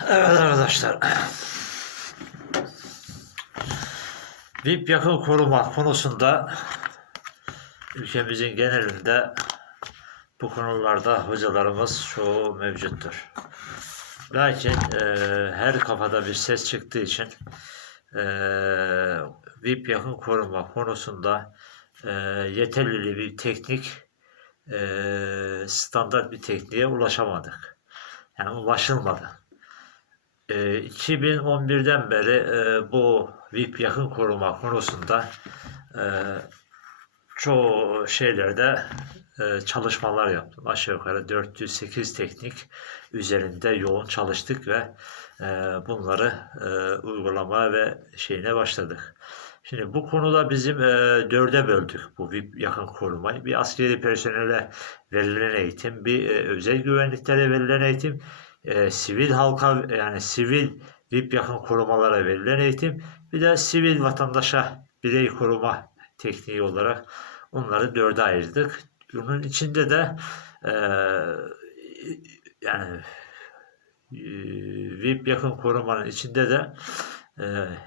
Evet arkadaşlar. VIP yakın koruma konusunda ülkemizin genelinde bu konularda hocalarımız çoğu mevcuttur. Lakin e, her kafada bir ses çıktığı için e, VIP yakın koruma konusunda e, yeterli bir teknik e, standart bir tekniğe ulaşamadık. Yani ulaşılmadı. E, 2011'den beri e, bu VIP yakın koruma konusunda e, çoğu şeylerde e, çalışmalar yaptım. Aşağı yukarı 408 teknik üzerinde yoğun çalıştık ve bunları uygulamaya ve şeyine başladık. Şimdi bu konuda bizim e, dörde böldük bu VIP yakın korumayı. Bir askeri personele verilen eğitim, bir e, özel güvenliklere verilen eğitim, e, sivil halka yani sivil VIP yakın korumalara verilen eğitim, bir de sivil vatandaşa birey koruma tekniği olarak onları dörde ayırdık. Bunun içinde de e, yani e, VIP yakın korumanın içinde de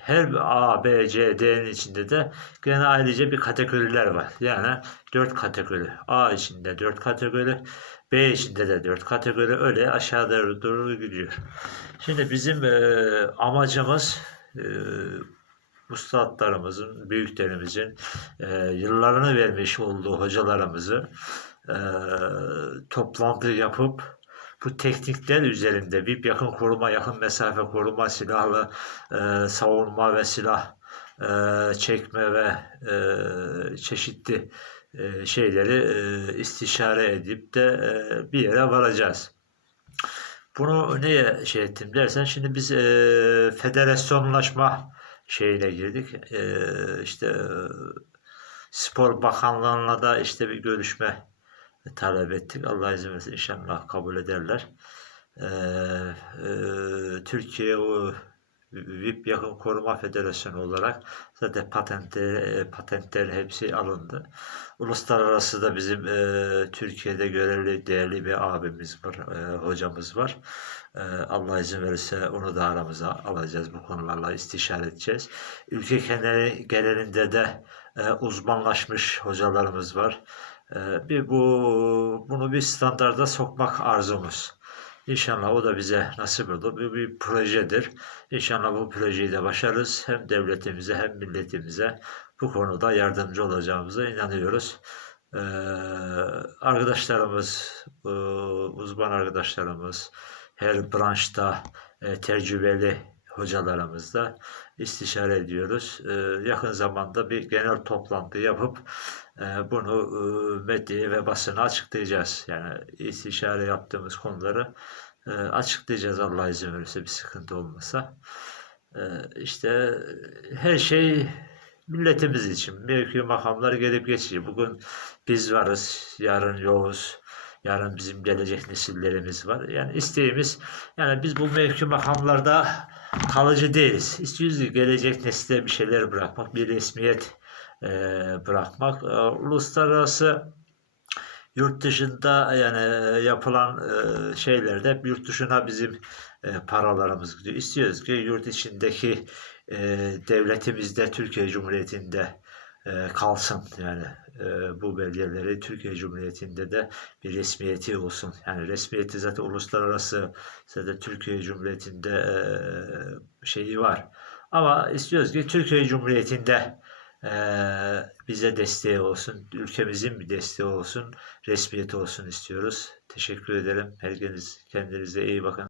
her A, B, C, D'nin içinde de gene ayrıca bir kategoriler var. Yani dört kategori. A içinde dört kategori, B içinde de dört kategori öyle aşağıda doğru gidiyor. Şimdi bizim e, amacımız e, ustadlarımızın, büyüklerimizin e, yıllarını vermiş olduğu hocalarımızı e, toplantı yapıp bu teknikler üzerinde bir yakın koruma, yakın mesafe koruma, silahlı e, savunma ve silah e, çekme ve e, çeşitli e, şeyleri e, istişare edip de e, bir yere varacağız. Bunu neye şey ettim dersen şimdi biz e, federasyonlaşma şeyine girdik. E, işte e, spor bakanlığına da işte bir görüşme talep ettik. Allah izin verirse inşallah kabul ederler. E, e, Türkiye o VIP Yakın Koruma Federasyonu olarak zaten patentler, patentler hepsi alındı. Uluslararası da bizim e, Türkiye'de görevli değerli bir abimiz var, e, hocamız var. E, Allah izin verirse onu da aramıza alacağız. Bu konularla istişare edeceğiz. Ülke geneli, genelinde de e, uzmanlaşmış hocalarımız var. E, bir bu bunu bir standarda sokmak arzumuz. İnşallah o da bize nasip olur. Bu bir projedir. İnşallah bu projeyi de başarırız. Hem devletimize hem milletimize bu konuda yardımcı olacağımıza inanıyoruz. Ee, arkadaşlarımız, e, uzman arkadaşlarımız, her branşta e, tecrübeli hocalarımızla istişare ediyoruz. Ee, yakın zamanda bir genel toplantı yapıp e, bunu e, medyaya ve basına açıklayacağız. Yani istişare yaptığımız konuları e, açıklayacağız Allah izin verirse bir sıkıntı olmasa. İşte her şey milletimiz için. Mevki makamlar gelip geçiyor. Bugün biz varız, yarın yoğuz. Yarın bizim gelecek nesillerimiz var. Yani isteğimiz yani biz bu mevki makamlarda kalıcı değiliz. İstiyoruz ki gelecek nesile bir şeyler bırakmak, bir resmiyet e, bırakmak. E, uluslararası yurt dışında yani e, yapılan e, şeylerde yurt dışına bizim e, paralarımız gidiyor. İstiyoruz ki yurt içindeki e, devletimizde Türkiye Cumhuriyeti'nde e, kalsın yani e, bu belgeleri Türkiye Cumhuriyeti'nde de bir resmiyeti olsun. Yani resmiyeti zaten uluslararası zaten Türkiye Cumhuriyeti'nde e, şeyi var. Ama istiyoruz ki Türkiye Cumhuriyeti'nde e, bize desteği olsun, ülkemizin bir desteği olsun, resmiyeti olsun istiyoruz. Teşekkür ederim. Herkes kendinize iyi bakın.